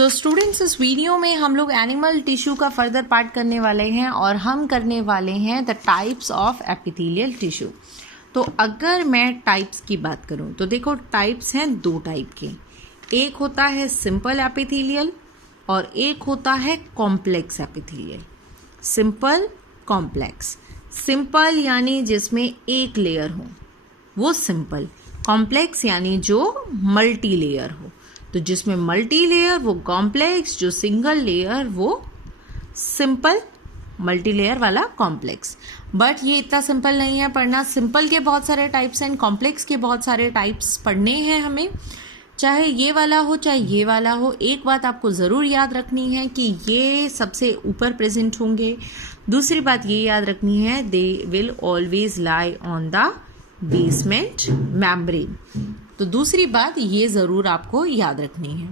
So students, इस video में हम लोग एनिमल टिश्यू का फर्दर पार्ट करने वाले हैं और हम करने वाले हैं the types of epithelial tissue. तो अगर मैं टाइप्स की बात करूं तो देखो, टाइप्स हैं दो टाइप के। एक होता है सिंपल एपिथेलियल और एक होता है complex epithelial. Simple, complex. Simple यानी जिसमें एक लेयर हो वो सिंपल। कॉम्प्लेक्स यानी जो मल्टी लेयर हो। तो जिसमें मल्टी लेयर वो कॉम्प्लेक्स, जो सिंगल लेयर वो सिंपल। मल्टी लेयर वाला कॉम्प्लेक्स। बट ये इतना सिंपल नहीं है पढ़ना। सिंपल के बहुत सारे टाइप्स हैं, कॉम्प्लेक्स के बहुत सारे टाइप्स पढ़ने हैं हमें, चाहे ये वाला हो चाहे ये वाला हो। एक बात आपको ज़रूर याद रखनी है कि ये सबसे ऊपर प्रेजेंट होंगे। दूसरी बात ये याद रखनी है, they will always lie on the basement membrane. तो दूसरी बात ये ज़रूर आपको याद रखनी है।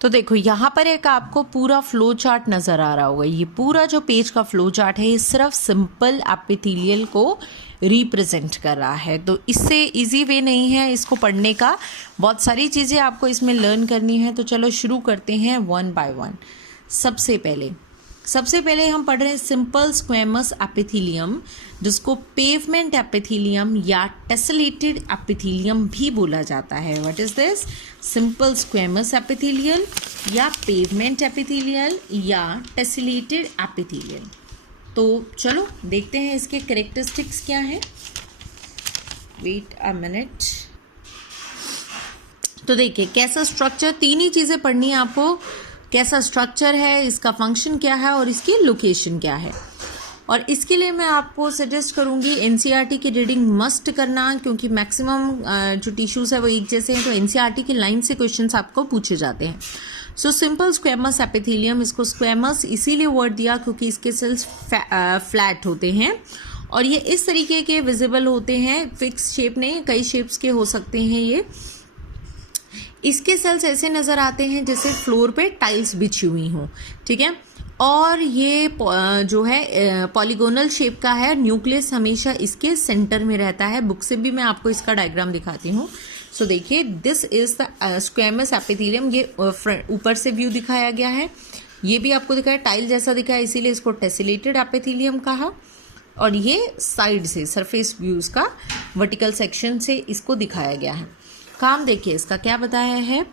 तो देखो, यहाँ पर एक आपको पूरा फ्लो चार्ट नज़र आ रहा होगा। ये पूरा जो पेज का फ्लो चार्ट है ये सिर्फ सिंपल एपिथेलियल को रिप्रेजेंट कर रहा है। तो इससे इजी वे नहीं है इसको पढ़ने का, बहुत सारी चीज़ें आपको इसमें लर्न करनी है। तो चलो शुरू करते हैं वन बाय वन। सबसे पहले हम पढ़ रहे हैं सिंपल स्क्वेमस एपिथेलियम, जिसको पेवमेंट एपिथेलियम या टेसलेटेड एपिथेलियम भी बोला जाता है। What is this? Simple squamous epithelial या पेवमेंट एपिथेलियल या टेसलेटेड एपिथेलियल। तो चलो देखते हैं इसके कैरेक्टरिस्टिक्स क्या है। Wait a minute. तो देखिए कैसा स्ट्रक्चर, तीन ही चीज़ें पढ़नी है आपको। कैसा स्ट्रक्चर है, इसका फंक्शन क्या है और इसकी लोकेशन क्या है। और इसके लिए मैं आपको सजेस्ट करूंगी एनसीईआरटी की रीडिंग मस्ट करना, क्योंकि मैक्सिमम जो टिश्यूज़ है वो एक जैसे हैं। तो एनसीईआरटी की लाइन से क्वेश्चंस आपको पूछे जाते हैं। सो सिंपल स्क्वेमस एपिथेलियम, इसको स्क्वेमस इसीलिए वर्ड दिया क्योंकि इसके सेल्स फ्लैट होते हैं और ये इस तरीके के विजिबल होते हैं। फिक्स शेप नहीं, कई शेप्स के हो सकते हैं ये। इसके सेल्स ऐसे नज़र आते हैं जैसे फ्लोर पे टाइल्स बिछी हुई हों, ठीक है। और ये जो है पॉलीगोनल शेप का है। न्यूक्लियस हमेशा इसके सेंटर में रहता है। बुक से भी मैं आपको इसका डायग्राम दिखाती हूँ। सो देखिए, this is the squamous epithelium. ये ऊपर से व्यू दिखाया गया है, ये भी आपको दिखाया टाइल जैसा दिखा है, इसीलिए इसको टेसलेटेड एपिथेलियम कहा। और ये साइड से सरफेस व्यूज का वर्टिकल सेक्शन से इसको दिखाया गया है। काम देखिए इसका क्या बताया है।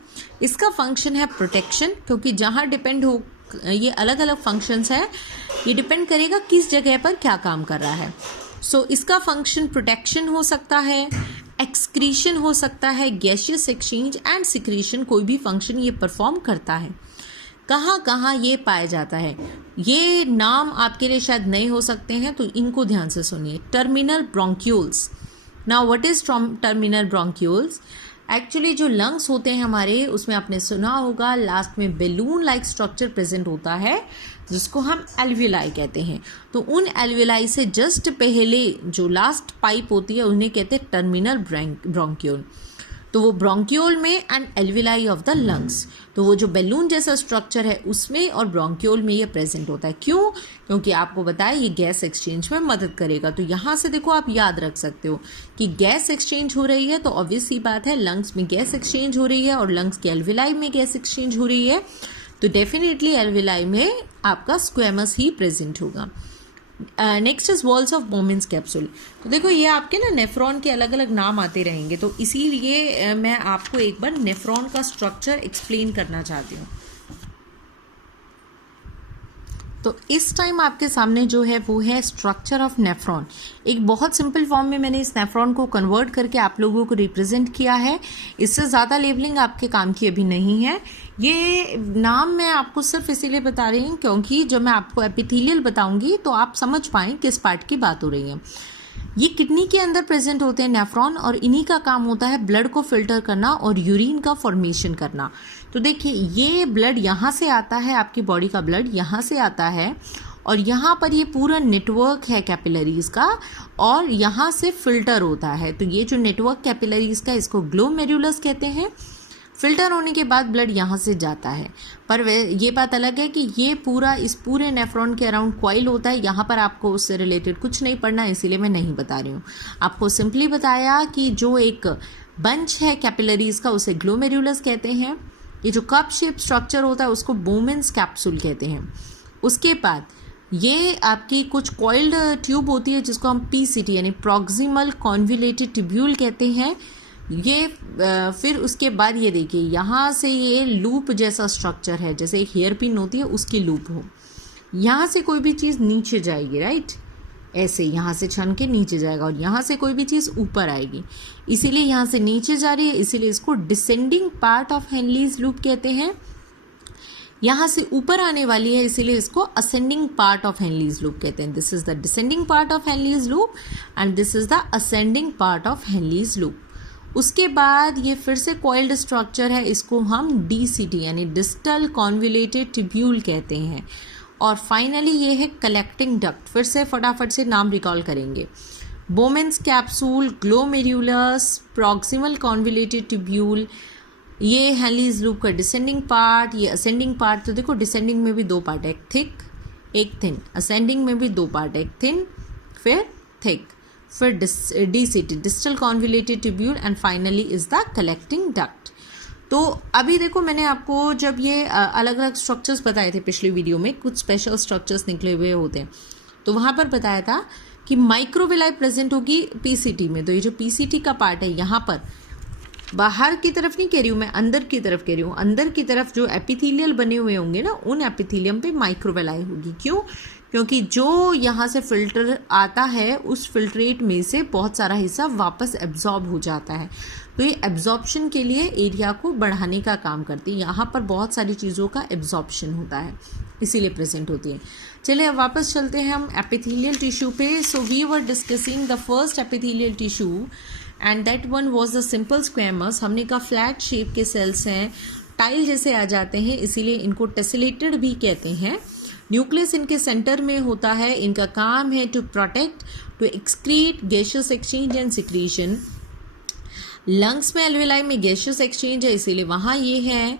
इसका फंक्शन है प्रोटेक्शन, क्योंकि जहाँ डिपेंड हो, ये अलग अलग फंक्शंस है, ये डिपेंड करेगा किस जगह पर क्या काम कर रहा है। सो इसका फंक्शन प्रोटेक्शन हो सकता है, एक्सक्रीशन हो सकता है, गैसियस एक्सचेंज एंड सिक्रीशन, कोई भी फंक्शन ये परफॉर्म करता है। कहाँ कहाँ ये पाया जाता है, ये नाम आपके लिए शायद नए हो सकते हैं, तो इनको ध्यान से सुनिए। Terminal bronchioles. Now what is terminal bronchioles? Actually जो लंग्स होते हैं हमारे, उसमें आपने सुना होगा लास्ट में बैलून लाइक स्ट्रक्चर प्रेजेंट होता है, जिसको हम एल्विलाई कहते हैं। तो उन एल्विलाई से जस्ट पहले जो लास्ट पाइप होती है उन्हें कहते हैं टर्मिनल ब्रोंक्यूल। तो वो ब्रोंक्यूल में and alveoli of the lungs, तो वो जो बैलून जैसा स्ट्रक्चर है उसमें और ब्रोंक्यूल में ये प्रेजेंट होता है। क्यों? क्योंकि आपको बताया ये गैस एक्सचेंज में मदद करेगा। तो यहाँ से देखो आप याद रख सकते हो कि गैस एक्सचेंज हो रही है, तो ऑब्वियस सी बात है लंग्स में गैस एक्सचेंज हो रही है और लंग्स की एल्विलाई में गैस एक्सचेंज हो रही है, तो डेफिनेटली एल्विलाई में आपका स्क्वेमस ही प्रेजेंट होगा। Next is walls of Bowman's capsule. तो देखो ये आपके ना नेफ्रॉन के अलग अलग नाम आते रहेंगे, तो इसीलिए मैं आपको एक बार नेफ्रॉन का स्ट्रक्चर एक्सप्लेन करना चाहती हूँ। तो इस टाइम आपके सामने जो है वो है स्ट्रक्चर ऑफ नेफ्रॉन। एक बहुत सिंपल फॉर्म में मैंने इस नेफ्रॉन को कन्वर्ट करके आप लोगों को रिप्रेजेंट किया है। इससे ज़्यादा लेबलिंग आपके काम की अभी नहीं है। ये नाम मैं आपको सिर्फ इसीलिए बता रही हूँ क्योंकि जब मैं आपको एपिथेलियल बताऊंगी तो आप समझ पाएँ किस पार्ट की बात हो रही है। ये किडनी के अंदर प्रेजेंट होते हैं नेफ्रॉन, और इन्हीं का काम होता है ब्लड को फिल्टर करना और यूरिन का फॉर्मेशन करना। तो देखिए ये ब्लड यहाँ से आता है, आपकी बॉडी का ब्लड यहाँ से आता है और यहाँ पर ये पूरा नेटवर्क है कैपिलरीज का और यहाँ से फिल्टर होता है। तो ये जो नेटवर्क कैपिलरीज का, इसको ग्लोमेरुलस कहते हैं। फिल्टर होने के बाद ब्लड यहाँ से जाता है। पर ये बात अलग है कि ये पूरा इस पूरे नेफ्रॉन के अराउंड कॉइल होता है। यहाँ पर आपको उससे रिलेटेड कुछ नहीं पढ़ना, इसीलिए मैं नहीं बता रही हूँ। आपको सिंपली बताया कि जो एक बंच है कैपिलरीज का उसे ग्लोमेरुलस कहते हैं। ये जो कप शेप स्ट्रक्चर होता है उसको बोमेन्स कैप्सूल कहते हैं। उसके बाद ये आपकी कुछ कॉइल्ड ट्यूब होती है जिसको हम पीसीटी यानी प्रॉक्सिमल कॉन्वुलेटेड ट्यूब्यूल कहते हैं। ये फिर उसके बाद ये देखिए यहाँ से ये लूप जैसा स्ट्रक्चर है, जैसे एक हेयर पिन होती है उसकी लूप हो। यहाँ से कोई भी चीज़ नीचे जाएगी, राइट, ऐसे यहाँ से छन के नीचे जाएगा और यहाँ से कोई भी चीज़ ऊपर आएगी, इसीलिए यहाँ से नीचे जा रही है, इसीलिए इसको descending part of Henle's loop कहते हैं। यहाँ से ऊपर आने वाली है इसीलिए इसको ascending part of Henle's loop कहते हैं। This is the descending part of Henle's loop and this is the ascending part of Henle's loop. उसके बाद ये फिर से कॉइल्ड स्ट्रक्चर है, इसको हम डीसीटी यानी डिस्टल कॉन्वुलेटेड ट्यूब्यूल कहते हैं। और फाइनली ये है कलेक्टिंग डक्ट। फिर से फटाफट से नाम रिकॉल करेंगे, Bowman's capsule, glomerulus, proximal convoluted tubule, ये हेनलीज लूप का डिसेंडिंग पार्ट, ये असेंडिंग पार्ट। तो देखो डिसेंडिंग में भी दो पार्ट है, एक थिक एक थिन, असेंडिंग में भी दो पार्ट है, एक थिन फिर थिक, फिर DCT distal convoluted tubule and finally is the collecting duct. तो अभी देखो मैंने आपको जब ये अलग अलग स्ट्रक्चर्स बताए थे पिछली वीडियो में, कुछ स्पेशल स्ट्रक्चर्स निकले हुए होते हैं, तो वहाँ पर बताया था कि माइक्रोविलाई प्रेजेंट होगी पीसीटी में। तो ये जो पीसीटी का पार्ट है यहाँ पर, बाहर की तरफ नहीं कह रही हूँ मैं, अंदर की तरफ कह रही हूँ, अंदर की तरफ जो एपिथेलियल बने हुए होंगे ना, उन एपिथेलियम पे माइक्रोविलाई होगी। क्यों? क्योंकि जो यहाँ से फिल्टर आता है उस फिल्ट्रेट में से बहुत सारा हिस्सा वापस एब्जॉर्ब हो जाता है, तो ये एब्जॉर्प्शन के लिए एरिया को बढ़ाने का काम करती है। यहाँ पर बहुत सारी चीज़ों का एब्जॉर्प्शन होता है, इसीलिए प्रेजेंट होती है। चलिए अब वापस चलते हैं हम एपिथेलियल टिश्यू पे। So we were discussing the first epithelial tissue and that one was the simple squamous. हमने कहा फ्लैट शेप के सेल्स हैं, टाइल जैसे आ जाते हैं, इसीलिए इनको टेसिलेटेड भी कहते हैं। न्यूक्लियस इनके सेंटर में होता है, इनका काम है to protect, to excrete gaseous exchange and secretion. Lungs में एल्वेलाई में गैसियस एक्सचेंज है, इसीलिए वहाँ ये है।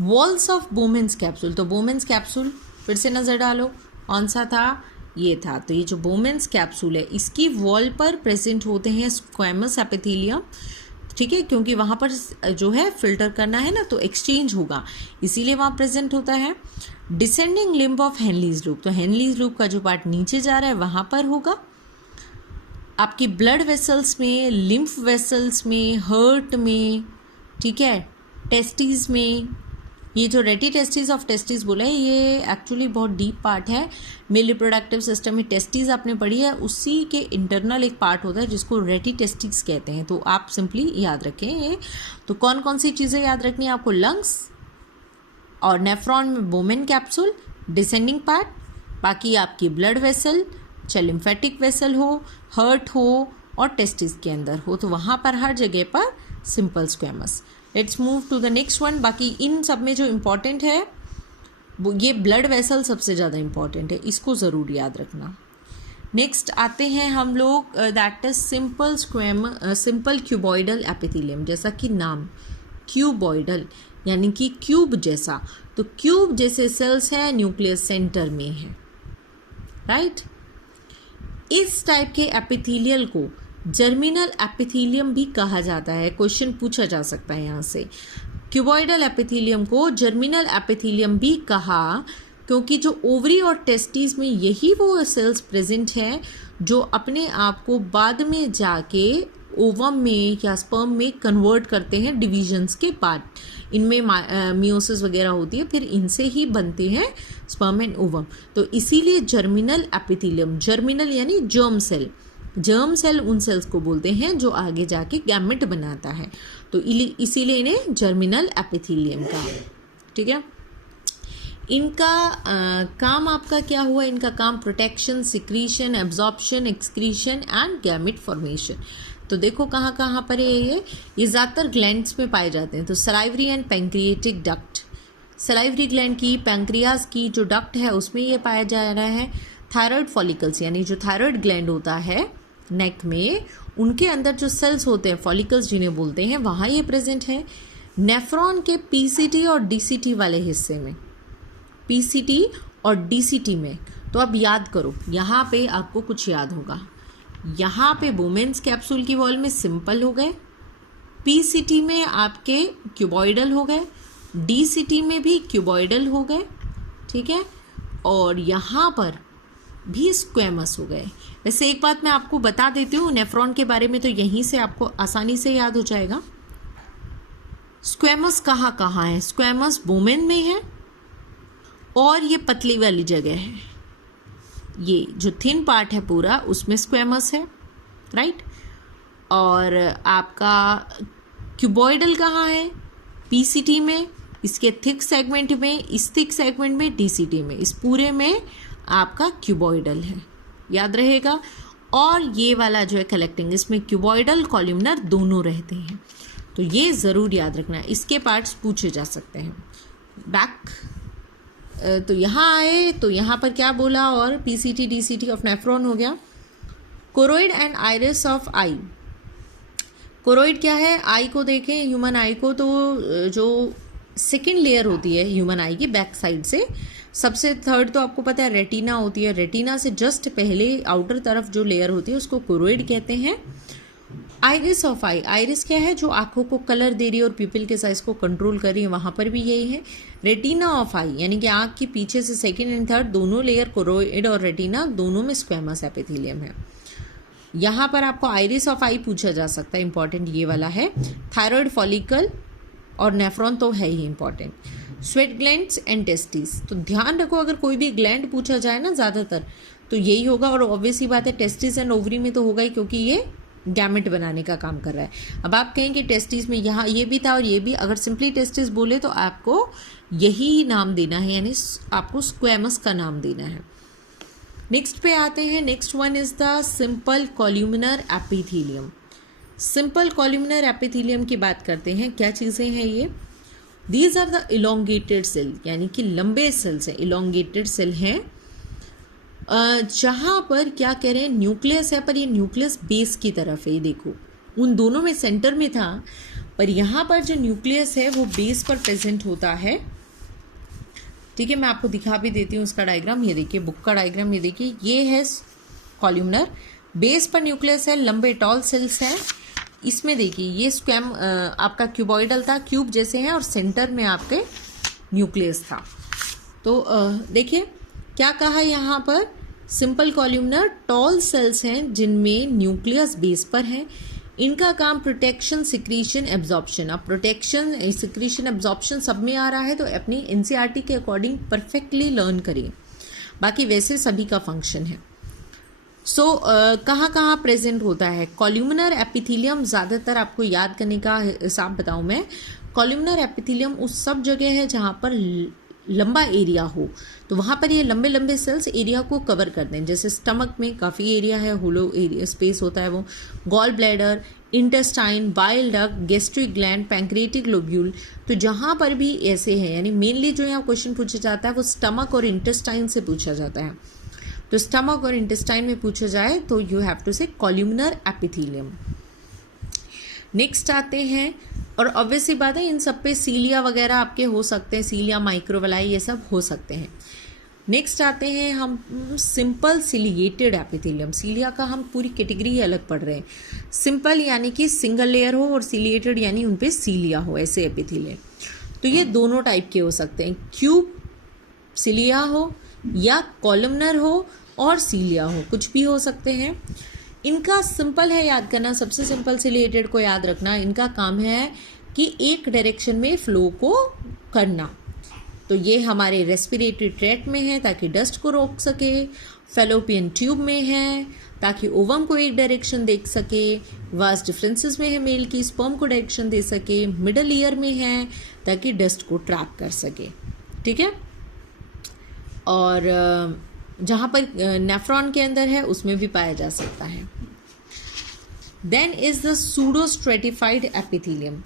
वॉल्स ऑफ बोमेन्स कैप्सूल, तो बोमेन्स कैप्सूल फिर से नज़र डालो, कौन सा था? ये था। तो ये जो बोमेन्स कैप्सूल है इसकी वॉल पर प्रेजेंट होते हैं स्क्वैमस एपिथेलियम, ठीक है, क्योंकि वहाँ पर जो है फिल्टर करना है ना, तो एक्सचेंज होगा, इसीलिए वहाँ प्रेजेंट होता है। Descending limb of Henle's loop, तो हेनलीज लूप का जो पार्ट नीचे जा रहा है वहाँ पर होगा। आपकी ब्लड वेसल्स में, लिम्फ वेसल्स में, हर्ट में, ठीक है, टेस्टिस में, ये जो रेटी टेस्टिस ऑफ टेस्टिस बोला है ये एक्चुअली बहुत डीप पार्ट है। मेल रिप्रोडक्टिव सिस्टम में टेस्टिस आपने पढ़ी है, उसी के इंटरनल एक पार्ट होता है जिसको रेटी टेस्टिस कहते हैं, तो आप सिंपली याद रखें ये। तो कौन कौन सी चीज़ें याद रखनी है आपको? लंग्स और नेफ्रॉन में बोमेन कैप्सूल डिसेंडिंग पार्ट, बाकी आपकी ब्लड वेसल, चाहे लिम्फेटिक वेसल हो, हर्ट हो और टेस्टिस के अंदर हो, तो वहाँ पर हर जगह पर simple squamous. Let's move to the next one. बाकी इन सब में जो इम्पॉर्टेंट है वो ये ब्लड वेसल सबसे ज़्यादा इम्पॉर्टेंट है, इसको ज़रूर याद रखना। नेक्स्ट आते हैं हम लोग, that is simple cuboidal epithelium, जैसा कि नाम क्यूबॉइडल यानी कि क्यूब जैसा, तो क्यूब जैसे सेल्स हैं, न्यूक्लियस सेंटर में है, राइट। इस टाइप के एपिथेलियल को जर्मिनल एपिथेलियम भी कहा जाता है। क्वेश्चन पूछा जा सकता है यहाँ से, क्यूबॉइडल एपिथेलियम को जर्मिनल एपिथेलियम भी कहा क्योंकि जो ओवरी और टेस्टिस में यही वो सेल्स प्रेजेंट हैं जो अपने आप को बाद में जाके ओवम में या स्पर्म में कन्वर्ट करते हैं डिविजन्स के बाद। इनमें मियोसिस वगैरह होती है, फिर इनसे ही बनते हैं स्पर्म एंड ओवम। तो इसीलिए जर्मिनल एपिथेलियम, जर्मिनल यानी जर्म सेल, जर्म सेल उन सेल्स को बोलते हैं जो आगे जाके गैमेट बनाता है, तो इसीलिए इन्हें जर्मिनल एपिथेलियम का, ठीक है। इनका काम आपका क्या हुआ? इनका काम protection, secretion, absorption, excretion and gamete formation. तो देखो कहाँ कहाँ पर है ये ज़्यादातर ग्लैंड्स में पाए जाते हैं। तो salivary and pancreatic duct, salivary gland की, पैंक्रियाज की जो डक्ट है उसमें ये पाया जा रहा है। थायराइड फॉलिकल्स यानी जो थायराइड ग्लैंड होता है नेक में, उनके अंदर जो सेल्स होते हैं फॉलिकल्स जिन्हें बोलते हैं, वहाँ ये प्रेजेंट है। नेफ्रॉन के पीसीटी और डीसीटी वाले हिस्से में, पीसीटी और डीसीटी में, तो अब याद करो, यहाँ पे आपको कुछ याद होगा। यहाँ पे बोमेन्स कैप्सूल की वॉल में सिंपल हो गए, पीसीटी में आपके क्यूबॉइडल हो गए DCT में भी क्यूबॉइडल हो गए, ठीक है, और यहाँ पर भी स्क्वेमस हो गए। वैसे एक बात मैं आपको बता देती हूँ नेफ्रॉन के बारे में, तो यहीं से आपको आसानी से याद हो जाएगा। स्क्वेमस कहाँ कहाँ है? स्क्वेमस वुमेन में है और ये पतली वाली जगह है, ये जो थिन पार्ट है पूरा उसमें स्क्वेमस है, राइट। और आपका क्यूबॉइडल कहाँ है? PCT में, इसके थिक सेगमेंट में, इस थिक सेगमेंट में, DCT में, इस पूरे में आपका क्यूबॉइडल है, याद रहेगा। और ये वाला जो है कलेक्टिंग, इसमें क्यूबॉइडल कॉल्यूमनर दोनों रहते हैं, तो ये ज़रूर याद रखना है, इसके पार्ट्स पूछे जा सकते हैं। बैक तो यहाँ आए तो यहाँ पर क्या बोला, और PCT DCT ऑफ नेफ्रॉन हो गया। Choroid and iris of I. Choroid क्या है? आई को देखें, ह्यूमन आई को, तो जो सेकेंड लेयर होती है ह्यूमन आई की बैक साइड से, सबसे थर्ड तो आपको पता है रेटिना होती है, रेटिना से जस्ट पहले आउटर तरफ जो लेयर होती है उसको कोरोइड कहते हैं। आइरिस ऑफ आई, आइरिस क्या है? जो आंखों को कलर दे रही है और पिपल के साइज को कंट्रोल कर रही है, वहाँ पर भी यही है। रेटिना ऑफ आई यानी कि आंख के पीछे से सेकेंड एंड थर्ड दोनों लेयर, कोरोइड और रेटिना, दोनों में स्क्वेमस एपिथेलियम है। यहाँ पर आपको आइरिस ऑफ आई पूछा जा सकता है, इंपॉर्टेंट ये वाला है। थायराइड फॉलिकल और नेफ्रॉन तो है ही important. Sweat glands and testis, तो ध्यान रखो अगर कोई भी ग्लैंड पूछा जाए ना ज़्यादातर तो यही होगा, और ऑब्वियस ही बात है टेस्टिस एंड ओवरी में तो होगा ही, क्योंकि ये गैमेट बनाने का काम कर रहा है। अब आप कहें कि टेस्टिस में यहाँ ये भी था और ये भी, अगर सिंपली टेस्टिस बोले तो आपको यही नाम देना है, यानी आपको स्क्वेमस का नाम देना है। नेक्स्ट पे आते हैं, next one is the simple columnar epithelium. Simple columnar epithelium की बात करते हैं, क्या चीज़ें हैं ये? These are the elongated cell, यानी कि लंबे सेल्स हैं, इलोंगेटेड सेल हैं, जहाँ पर क्या कह रहे हैं, न्यूक्लियस है, पर ये न्यूक्लियस बेस की तरफ है। ये देखो, उन दोनों में सेंटर में था, पर यहाँ पर जो न्यूक्लियस है वो बेस पर प्रेजेंट होता है, ठीक है। मैं आपको दिखा भी देती हूँ उसका डायग्राम, ये देखिए बुक का डायग्राम, ये देखिए, ये है कॉल्यूमनर, बेस पर न्यूक्लियस है, लंबे टॉल सेल्स हैं। इसमें देखिए ये स्क्वेम आपका क्यूबॉइडल था, क्यूब जैसे हैं, और सेंटर में आपके न्यूक्लियस था। तो देखिए क्या कहा यहाँ पर, सिंपल कॉल्यूमनर टॉल सेल्स हैं जिनमें न्यूक्लियस बेस पर है, इनका काम प्रोटेक्शन, सिक्रीशन, एब्जॉर्प्शन। अब प्रोटेक्शन, सिक्रीशन, एब्जॉर्प्शन सब में आ रहा है, तो अपनी NCERT के अकॉर्डिंग परफेक्टली लर्न करिए, बाकी वैसे सभी का फंक्शन है। कहाँ कहाँ प्रेजेंट होता है कॉल्यूमिनर एपिथेलियम? ज़्यादातर आपको याद करने का हिसाब बताऊँ मैं, कॉल्यूमिनर एपिथेलियम उस सब जगह है जहाँ पर लंबा एरिया हो, तो वहाँ पर ये लंबे लंबे सेल्स एरिया को कवर करते हैं। जैसे स्टमक में काफ़ी एरिया है, होलो एरिया स्पेस होता है वो, gall bladder, intestine, bile duct, gastric gland, pancreatic lobule, तो जहाँ पर भी ऐसे हैं, यानी मेनली जो यहाँ क्वेश्चन पूछा जाता है वो स्टमक और इंटेस्टाइन से पूछा जाता है। तो स्टमक और इंटेस्टाइन में पूछा जाए तो यू हैव टू से कॉल्यूमिनर एपिथेलियम। नेक्स्ट आते हैं, और ऑब्वियसली बात है इन सब पे सीलिया वगैरह आपके हो सकते हैं, सीलिया, माइक्रोवेलाई, ये सब हो सकते हैं। नेक्स्ट आते हैं हम सिंपल सिलिएटेड एपिथेलियम। सीलिया का हम पूरी कैटेगरी अलग पढ़ रहे हैं। सिंपल यानी कि सिंगल लेयर हो, और सिलिएटेड यानी उन पे सीलिया हो, ऐसे एपिथेलियम। तो ये दोनों टाइप के हो सकते हैं, क्यूब सीलिया हो या कॉलमनर हो और सीलिया हो, कुछ भी हो सकते हैं। इनका सिंपल है याद करना, सबसे सिंपल सिलिएटेड को याद रखना, इनका काम है कि एक डायरेक्शन में फ्लो को करना। तो ये हमारे रेस्पिरेटरी ट्रैक्ट में है ताकि डस्ट को रोक सके, फेलोपियन ट्यूब में है ताकि ओवम को एक डायरेक्शन देख सके, वास डिफरेंसेस में है मेल की, स्पर्म को डायरेक्शन दे सके, मिडल ईयर में है ताकि डस्ट को ट्रैप कर सके, ठीक है। और जहाँ पर नेफ्रॉन के अंदर है उसमें भी पाया जा सकता है। Then is the pseudo stratified epithelium.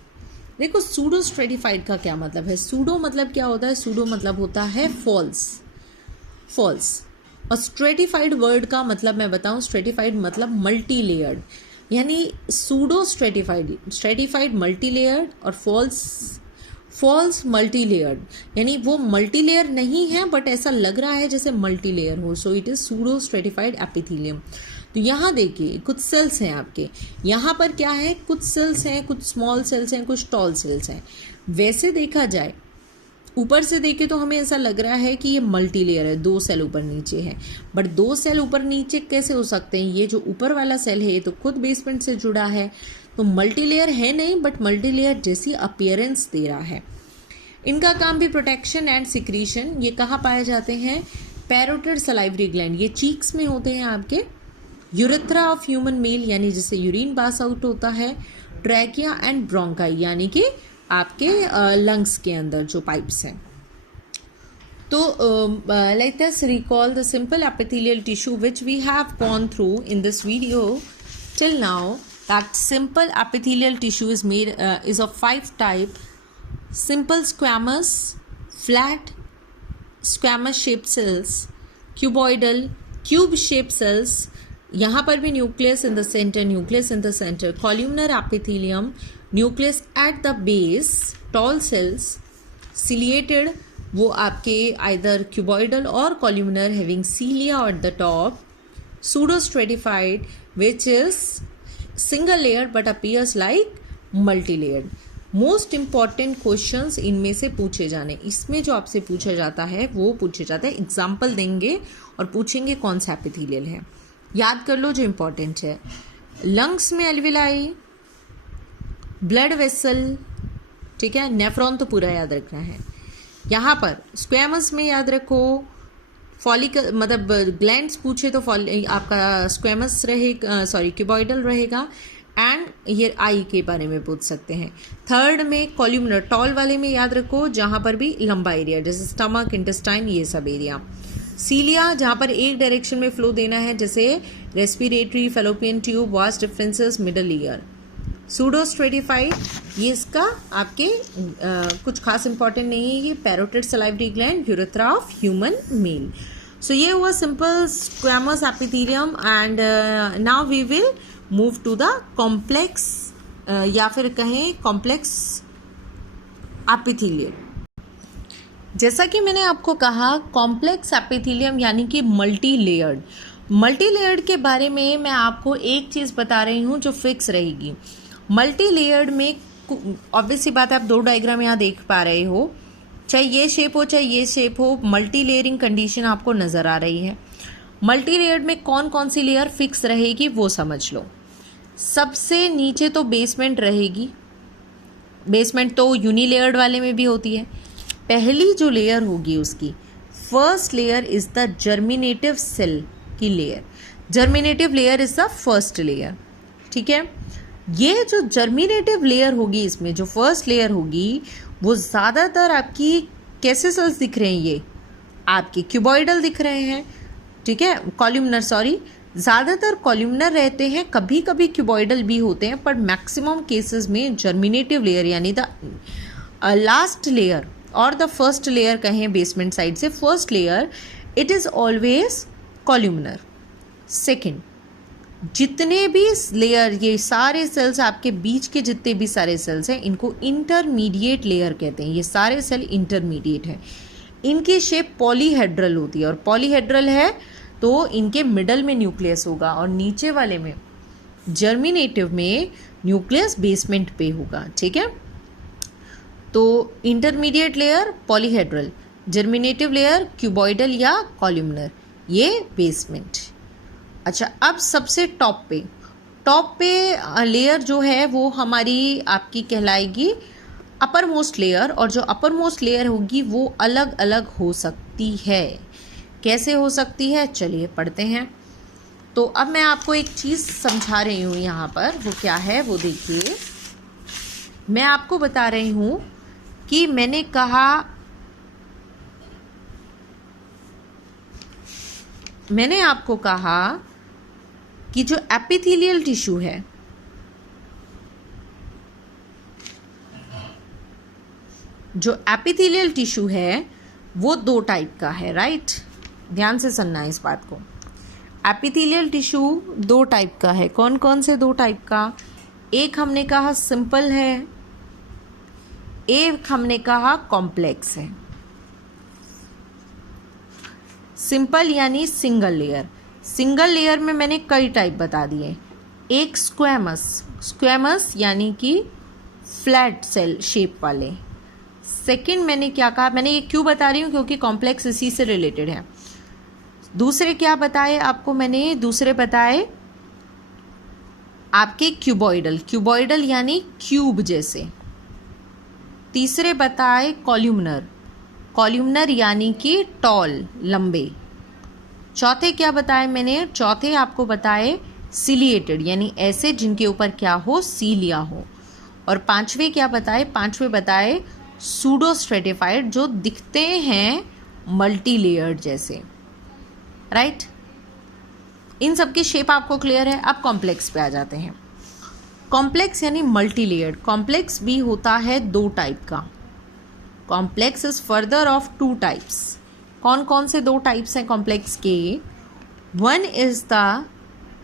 देखो सूडो स्ट्रेटिफाइड का क्या मतलब है? सूडो मतलब क्या होता है? सूडो मतलब होता है फॉल्स, फॉल्स। और स्ट्रेटिफाइड वर्ड का मतलब मैं बताऊं, स्ट्रेटिफाइड मतलब मल्टी लेयर्ड, यानी pseudo stratified, stratified multi layered, और फॉल्स मल्टी लेयर्ड, यानी वो मल्टी लेयर नहीं है बट ऐसा लग रहा है जैसे मल्टी लेयर हो, so it is pseudo stratified epithelium. तो यहाँ देखिए कुछ सेल्स हैं आपके, यहाँ पर क्या है, कुछ सेल्स हैं, कुछ स्मॉल सेल्स हैं, कुछ टॉल सेल्स हैं। वैसे देखा जाए ऊपर से देखे तो हमें ऐसा लग रहा है कि ये मल्टी लेयर है, 2 सेल ऊपर नीचे है, बट 2 सेल ऊपर नीचे कैसे हो सकते हैं? ये जो ऊपर वाला सेल है ये तो खुद बेसमेंट से जुड़ा है, तो मल्टी लेयर है नहीं, बट मल्टी लेयर जैसी अपीयरेंस दे रहा है। इनका काम भी प्रोटेक्शन एंड सिक्रीशन। ये कहाँ पाए जाते हैं? पैरोटिड सलाइवरी ग्लैंड, ये चीक्स में होते हैं आपके। यूरेथ्रा ऑफ ह्यूमन मेल, यानी जिससे यूरिन पास आउट होता है। ट्रैकिया एंड ब्रोंकाई, यानी कि आपके लंग्स के अंदर जो पाइप्स हैं। तो let us recall the simple epithelial tissue which we have gone through in this video till now. That simple epithelial tissue is made is of 5 type: simple squamous, flat squamous shaped cells, cuboidal, cube shaped cells, यहाँ पर भी nucleus in the centre, nucleus in the centre, columnar epithelium, nucleus at the base, tall cells, ciliated, वो आपके either cuboidal और columnar having cilia at the top, pseudo stratified which is single layer but appears like multi layered. Most important questions इनमें से पूछे जाने, इसमें जो आपसे पूछा जाता है वो पूछे जाता है, एग्जाम्पल देंगे और पूछेंगे कौन सा एपिथेलियल है। याद कर लो जो इंपॉर्टेंट है। लंग्स में एल्विलाई, ब्लड वेसल, ठीक है, नेफ्रॉन तो पूरा याद रखना है। यहाँ पर स्क्वेमस में याद रखो, फॉलिकल मतलब ग्लैंड्स पूछे तो आपका स्क्वेमस रहेगा, सॉरी क्यूबॉइडल रहेगा, एंड ये आई के बारे में पूछ सकते हैं। थर्ड में कॉल्यूमनर, टॉल वाले में याद रखो जहाँ पर भी लंबा एरिया जैसे स्टमक, इंटेस्टाइन, ये सब एरिया। सीलिया जहाँ पर एक डायरेक्शन में फ्लो देना है जैसे respiratory, fallopian tube, vas deferens, middle ear. Pseudo stratified, ये इसका आपके कुछ खास इंपॉर्टेंट नहीं है, ये parotid salivary gland, urethra of human male. So ये हुआ simple squamous epithelium and now we will move to the complex या फिर कहें कॉम्प्लेक्स एपिथेलियम। जैसा कि मैंने आपको कहा कॉम्प्लेक्स एपिथेलियम यानी कि मल्टी लेयर्ड। मल्टी लेयर्ड के बारे में मैं आपको एक चीज़ बता रही हूँ जो फिक्स रहेगी। मल्टी लेयर्ड में ऑब्वियस सी बात है, आप 2 डायग्राम यहाँ देख पा रहे हो, चाहे ये शेप हो चाहे ये शेप हो, मल्टी लेयरिंग कंडीशन आपको नज़र आ रही है। मल्टी लेयर्ड में कौन कौन सी लेयर फिक्स रहेगी वो समझ लो। सबसे नीचे तो बेसमेंट रहेगी, बेसमेंट तो यूनिलेयर्ड वाले में भी होती है। पहली जो लेयर होगी उसकी first layer is the germinative cell की लेयर। Germinative layer is the first layer, ठीक है। ये जो जर्मिनेटिव लेयर होगी, इसमें जो फर्स्ट लेयर होगी वो ज़्यादातर आपकी कैसे सेल्स दिख रहे हैं, ये आपके क्यूबॉइडल दिख रहे हैं, ठीक है, कॉल्यूमनर, सॉरी, ज़्यादातर कॉल्यूमनर रहते हैं, कभी कभी क्यूबॉइडल भी होते हैं, पर मैक्सिमम केसेस में जर्मिनेटिव लेयर यानी द लास्ट लेयर और द फर्स्ट लेयर कहें बेसमेंट साइड से, first layer it is always columnar. Second, जितने भी लेयर, ये सारे सेल्स आपके बीच के जितने भी सारे सेल्स हैं इनको इंटरमीडिएट लेयर कहते हैं। ये सारे सेल इंटरमीडिएट हैं, इनकी शेप पॉलीहेड्रल होती है, और पॉलीहेड्रल है तो इनके मिडल में न्यूक्लियस होगा और नीचे वाले में जर्मिनेटिव में न्यूक्लियस बेसमेंट पे होगा, ठीक है। तो intermediate layer polyhedral, germinative layer cuboidal या कॉल्यूमनर, ये बेसमेंट। अच्छा, अब सबसे टॉप पे लेयर जो है वो हमारी आपकी कहलाएगी अपर मोस्ट लेयर, और जो अपर मोस्ट लेयर होगी वो अलग अलग हो सकती है। कैसे हो सकती है चलिए पढ़ते हैं। तो अब मैं आपको एक चीज़ समझा रही हूँ यहाँ पर, वो क्या है वो देखिए। मैं आपको बता रही हूँ कि मैंने आपको कहा कि जो एपिथेलियल टिश्यू है, जो एपिथेलियल टिश्यू है वो 2 टाइप का है, राइट। ध्यान से सुनना है इस बात को। एपिथेलियल टिश्यू 2 टाइप का है। कौन कौन से 2 टाइप का? एक हमने कहा सिंपल है, एक हमने कहा कॉम्प्लेक्स है। सिंपल यानी सिंगल लेयर। सिंगल लेयर में मैंने कई टाइप बता दिए। एक स्क्वैमस, स्क्वैमस यानी कि फ्लैट सेल शेप वाले। सेकंड मैंने क्या कहा, मैंने ये क्यों बता रही हूँ क्योंकि कॉम्प्लेक्स इसी से रिलेटेड है। दूसरे क्या बताए आपको मैंने, दूसरे बताए आपके क्यूबॉइडल, क्यूबॉइडल यानी क्यूब जैसे। तीसरे बताए कॉल्यूमनर, कॉल्यूमनर यानी कि टॉल, लंबे। चौथे क्या बताए मैंने, चौथे आपको बताए सिलिएटेड यानी ऐसे जिनके ऊपर क्या हो, सीलिया हो। और पांचवे क्या बताए, पांचवे बताए सूडो स्ट्रेटिफाइड, जो दिखते हैं मल्टी लेयर्ड जैसे, राइट। इन सब की शेप आपको क्लियर है। अब कॉम्प्लेक्स पे आ जाते हैं। कॉम्प्लेक्स यानी मल्टी लेयर्ड। कॉम्प्लेक्स भी होता है दो टाइप का। Complex is further of two types. कौन कौन से दो टाइप्स हैं कॉम्प्लेक्स के? One is the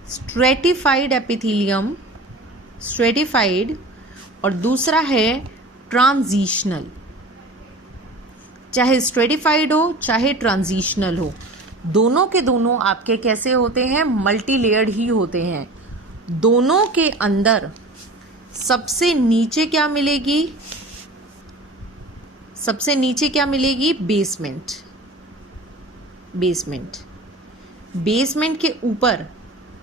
stratified epithelium, stratified, और दूसरा है ट्रांजिशनल। चाहे स्ट्रेटिफाइड हो चाहे ट्रांजिशनल हो, दोनों के दोनों आपके कैसे होते हैं, मल्टी लेयर्ड ही होते हैं। दोनों के अंदर सबसे नीचे क्या मिलेगी, सबसे नीचे क्या मिलेगी, बेसमेंट। बेसमेंट, बेसमेंट के ऊपर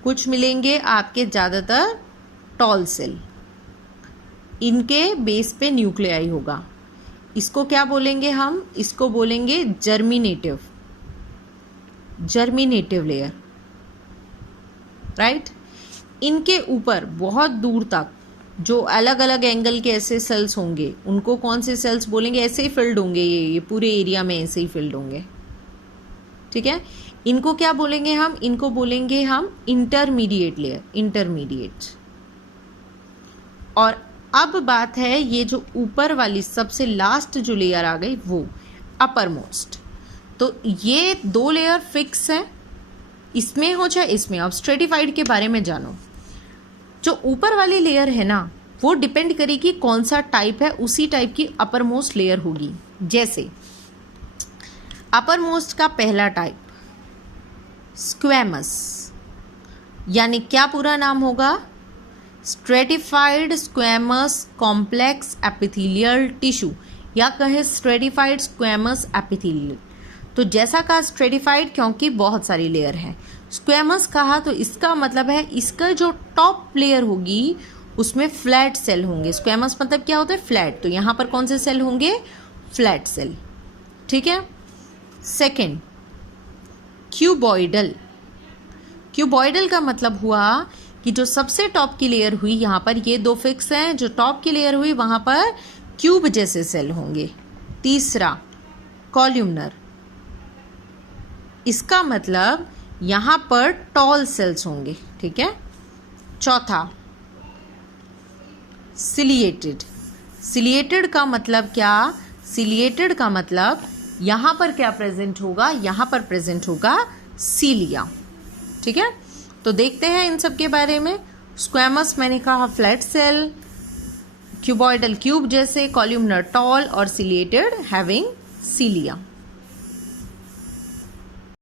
कुछ मिलेंगे आपके ज़्यादातर टॉल सेल, इनके बेस पे न्यूक्लियाई होगा। इसको क्या बोलेंगे हम, इसको बोलेंगे जर्मिनेटिव, जर्मिनेटिव लेयर, राइट। इनके ऊपर बहुत दूर तक जो अलग अलग एंगल के ऐसे सेल्स होंगे, उनको कौन से सेल्स बोलेंगे, ऐसे ही फिल्ड होंगे, ये पूरे एरिया में ऐसे ही फिल्ड होंगे, ठीक है। इनको क्या बोलेंगे हम, इनको बोलेंगे हम इंटरमीडिएट लेयर, इंटरमीडिएट। और अब बात है ये जो ऊपर वाली सबसे लास्ट जो लेयर आ गई वो अपर मोस्ट। तो ये दो लेयर फिक्स है, इसमें हो चाहे इसमें। अब स्ट्रेटिफाइड के बारे में जानो। जो ऊपर वाली लेयर है ना, वो डिपेंड करेगी कौन सा टाइप है, उसी टाइप की अपर मोस्ट लेयर होगी। जैसे अपर मोस्ट का पहला टाइप स्क्वैमस, यानी क्या पूरा नाम होगा, stratified squamous complex epithelial tissue, या कहे स्ट्रेटिफाइड स्क्वैमस एपिथेलियल। तो जैसा कहा स्ट्रेटिफाइड क्योंकि बहुत सारी लेयर है, स्क्वैमस कहा तो इसका मतलब है इसका जो टॉप लेयर होगी उसमें फ्लैट सेल होंगे। स्क्वैमस मतलब क्या होता है, फ्लैट। तो यहाँ पर कौन से सेल होंगे, फ्लैट सेल, ठीक है। Second cuboidal. क्यूबॉइडल का मतलब हुआ कि जो सबसे टॉप की लेयर हुई, यहाँ पर ये दो फिक्स हैं, जो टॉप की लेयर हुई वहाँ पर क्यूब जैसे सेल होंगे। तीसरा कॉल्यूमनर, इसका मतलब यहाँ पर टॉल सेल्स होंगे, ठीक है। चौथा सिलिएटेड। सिलिएटेड का मतलब क्या, सिलिएटेड का मतलब यहाँ पर क्या प्रेजेंट होगा, यहाँ पर प्रेजेंट होगा सीलिया, ठीक है। तो देखते हैं इन सब के बारे में। स्क्वैमस मैंने कहा फ्लैट सेल, क्यूबॉइडल क्यूब जैसे, कॉल्यूमनर टॉल, और सिलिएटेड हैविंग सीलिया।